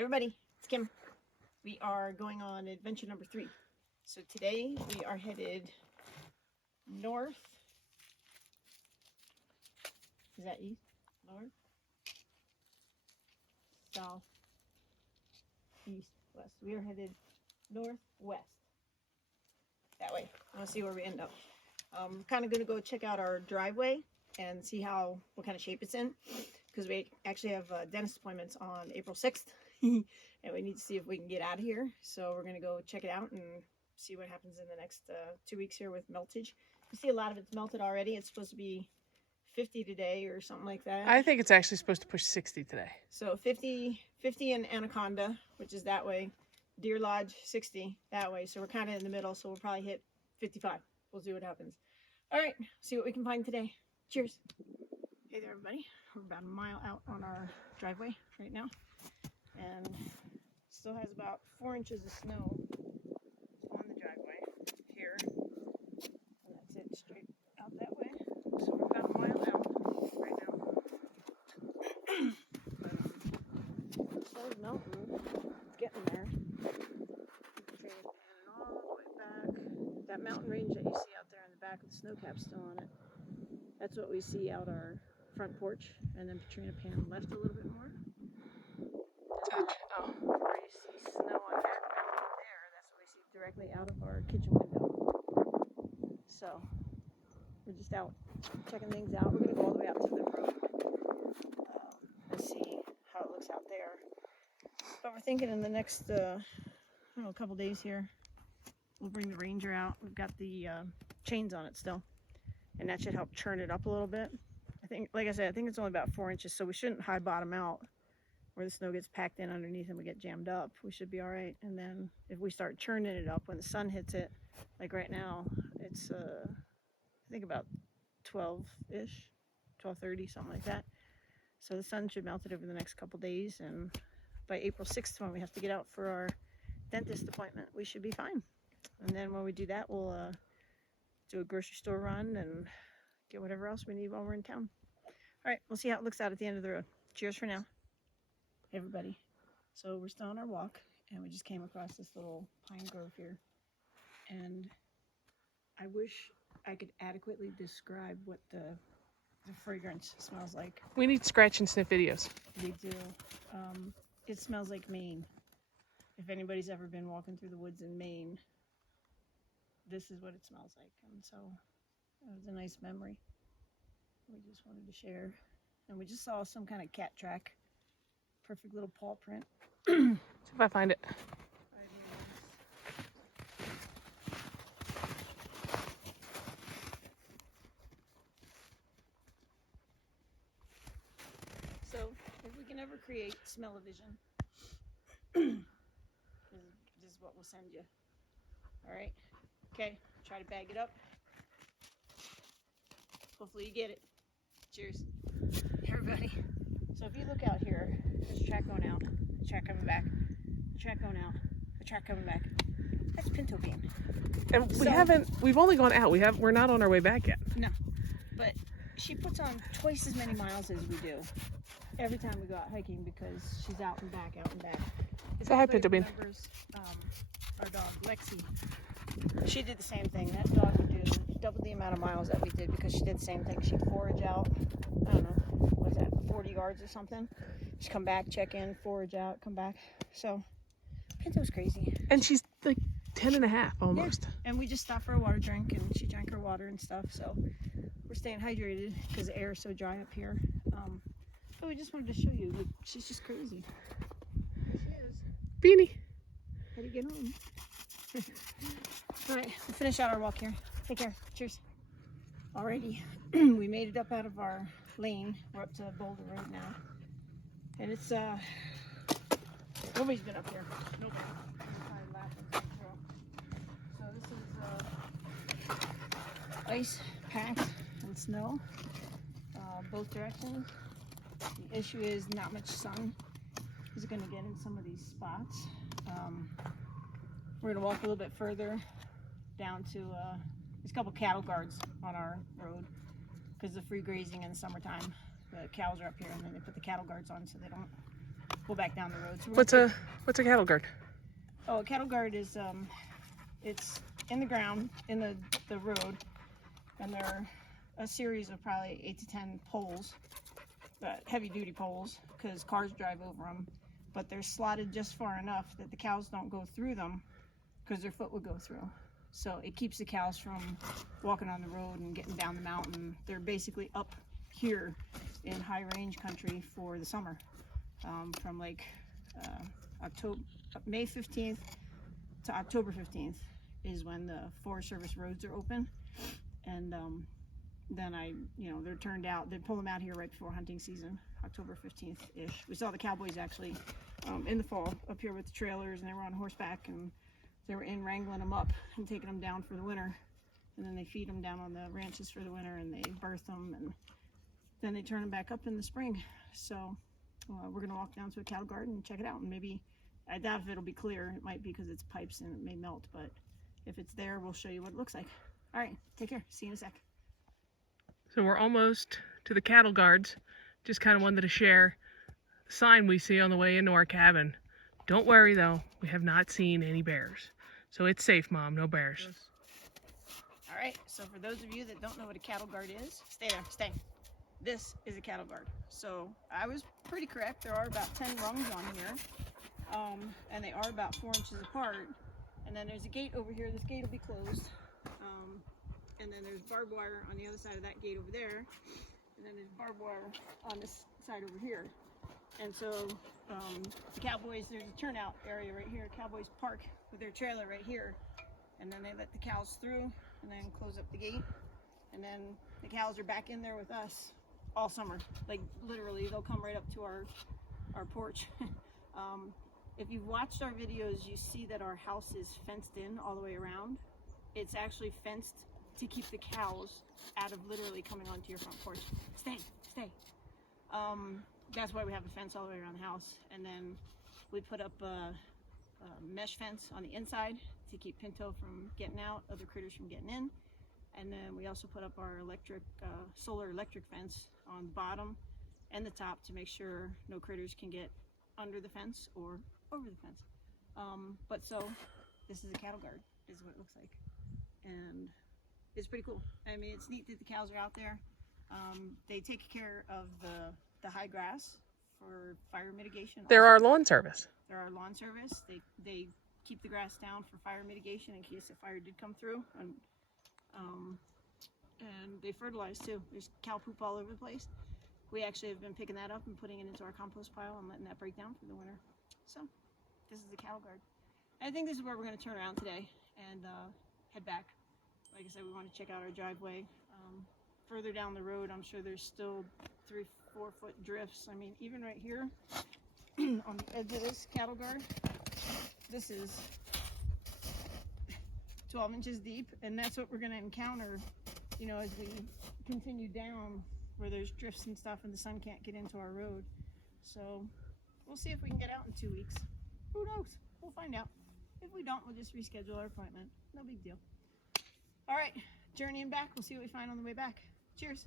Everybody, it's Kim. We are going on adventure number 3. So today we are headed north. Is that east? North? South? East? West. We are headed northwest. That way. I want to see where we end up. I'm kind of going to go check out our driveway and see what kind of shape it's in. Because we actually have dentist appointments on April 6th. And we need to see if we can get out of here. So we're going to go check it out and see what happens in the next 2 weeks here with meltage. You see a lot of it's melted already. It's supposed to be 50 today or something like that. I think it's actually supposed to push 60 today. So 50 in Anaconda, which is that way. Deer Lodge, 60 that way. So we're kind of in the middle. So we'll probably hit 55. We'll see what happens. All right, see what we can find today. Cheers. Hey there, everybody. We're about a mile out on our driveway right now. And still has about 4 inches of snow on the driveway here. And that's it straight out that way. So we're about a mile out right now. But so melting, it's getting there. Train it all the way back. That mountain range that you see out there in the back with the snow cap still on it. That's what we see out our front porch. And then Katrina pan left a little bit more. Oh. Where you see snow on that mountain there, that's what we see directly out of our kitchen window. So we're just out checking things out. We're going to go all the way out to the road and see how it looks out there. But we're thinking in the next, couple days here, we'll bring the Ranger out. We've got the chains on it still, and that should help churn it up a little bit. I think, like I said, I think it's only about 4 inches, so we shouldn't high bottom out where the snow gets packed in underneath and we get jammed up. We should be all right. And then if we start churning it up when the sun hits it, like right now, it's I think about 12-ish, 12:30, something like that. So the sun should melt it over the next couple days, and by April 6th, when we have to get out for our dentist appointment, we should be fine. And then when we do that, we'll do a grocery store run and get whatever else we need while we're in town. All right, we'll see how it looks out at the end of the road. Cheers for now. Hey everybody, so we're still on our walk and we just came across this little pine grove here, and I wish I could adequately describe what the fragrance smells like. We need scratch and sniff videos. They do. It smells like Maine. If anybody's ever been walking through the woods in Maine, this is what it smells like. And so it was a nice memory we just wanted to share. And we just saw some kind of cat track. Perfect little paw print. See if I find it. So, if we can ever create smell-o-vision, this is what we'll send you. All right? Okay, try to bag it up. Hopefully you get it. Cheers. Everybody. So if you look out here, there's a track going out, a track coming back, a track going out, a track coming back. That's Pinto Bean. And we've only gone out. We're not on our way back yet. No, but she puts on twice as many miles as we do every time we go out hiking because she's out and back, out and back. Say hi, Pinto Bean. Remembers our dog, Lexi. She did the same thing. That dog would do double the amount of miles that we did because she did the same thing. She'd forage out, I don't know, what was that, 40 yards or something. She'd come back, check in, forage out, come back. So, Pinto's crazy. And she's like 10 and a half almost. Yeah. And we just stopped for a water drink, and she drank her water and stuff. So, we're staying hydrated because the air is so dry up here. But we just wanted to show you, like, she's just crazy. She is. Beanie. How do you get home? All right, we'll finish out our walk here. Take care. Cheers. Alrighty, we made it up out of our lane. We're up to Boulder Road now. And it's, nobody's been up here. Nobody. So this is ice packed and snow, both directions. The issue is not much sun is going to get in some of these spots. We're going to walk a little bit further down to, there's a couple cattle guards on our road because of free grazing in the summertime. The cows are up here and then they put the cattle guards on so they don't go back down the road. So What's a cattle guard? Oh, a cattle guard is it's in the ground in the road, and they're a series of probably 8 to 10 poles, heavy duty poles, because cars drive over them. But they're slotted just far enough that the cows don't go through them, because their foot would go through. So it keeps the cows from walking on the road and getting down the mountain. They're basically up here in high range country for the summer, from like May 15th to October 15th is when the Forest Service roads are open. And then they're turned out, they pull them out here right before hunting season, October 15th-ish. We saw the cowboys actually in the fall up here with the trailers, and they were on horseback, and they were in wrangling them up and taking them down for the winter. And then they feed them down on the ranches for the winter, and they birth them, and then they turn them back up in the spring. So we're gonna walk down to a cattle garden and check it out, and maybe, I doubt if it'll be clear. It might be because it's pipes and it may melt, but if it's there, we'll show you what it looks like. All right, take care. See you in a sec. So we're almost to the cattle guards. Just kind of wanted to share the sign we see on the way into our cabin. Don't worry though, we have not seen any bears. So it's safe, Mom, no bears. All right, so for those of you that don't know what a cattle guard is, stay there, stay. This is a cattle guard. So I was pretty correct. There are about 10 rungs on here, and they are about 4 inches apart. And then there's a gate over here. This gate will be closed. And then there's barbed wire on the other side of that gate over there. And then there's barbed wire on this side over here. And so the cowboys, there's a turnout area right here. Cowboys park with their trailer right here. And then they let the cows through and then close up the gate. And then the cows are back in there with us all summer. Like literally, they'll come right up to our porch. If you've watched our videos, you see that our house is fenced in all the way around. It's actually fenced to keep the cows out of literally coming onto your front porch. Stay. That's why we have a fence all the way around the house. And then we put up a mesh fence on the inside to keep Pinto from getting out, other critters from getting in. And then we also put up our solar electric fence on the bottom and the top to make sure no critters can get under the fence or over the fence. But so this is a cattle guard, is what it looks like. And it's pretty cool. I mean, it's neat that the cows are out there. They take care of the high grass for fire mitigation. They're our lawn service. They're our lawn service. They keep the grass down for fire mitigation in case a fire did come through. And they fertilize too. There's cow poop all over the place. We actually have been picking that up and putting it into our compost pile and letting that break down for the winter. So this is the cattle guard. I think this is where we're going to turn around today and head back. Like I said, we want to check out our driveway. Further down the road, I'm sure there's still 3-4 foot drifts. I mean, even right here on the edge of this cattle guard, this is 12 inches deep, and that's what we're going to encounter, you know, as we continue down where there's drifts and stuff and the sun can't get into our road. So we'll see if we can get out in 2 weeks. Who knows? We'll find out. If we don't, we'll just reschedule our appointment. No big deal. All right, journeying back. We'll see what we find on the way back. Cheers.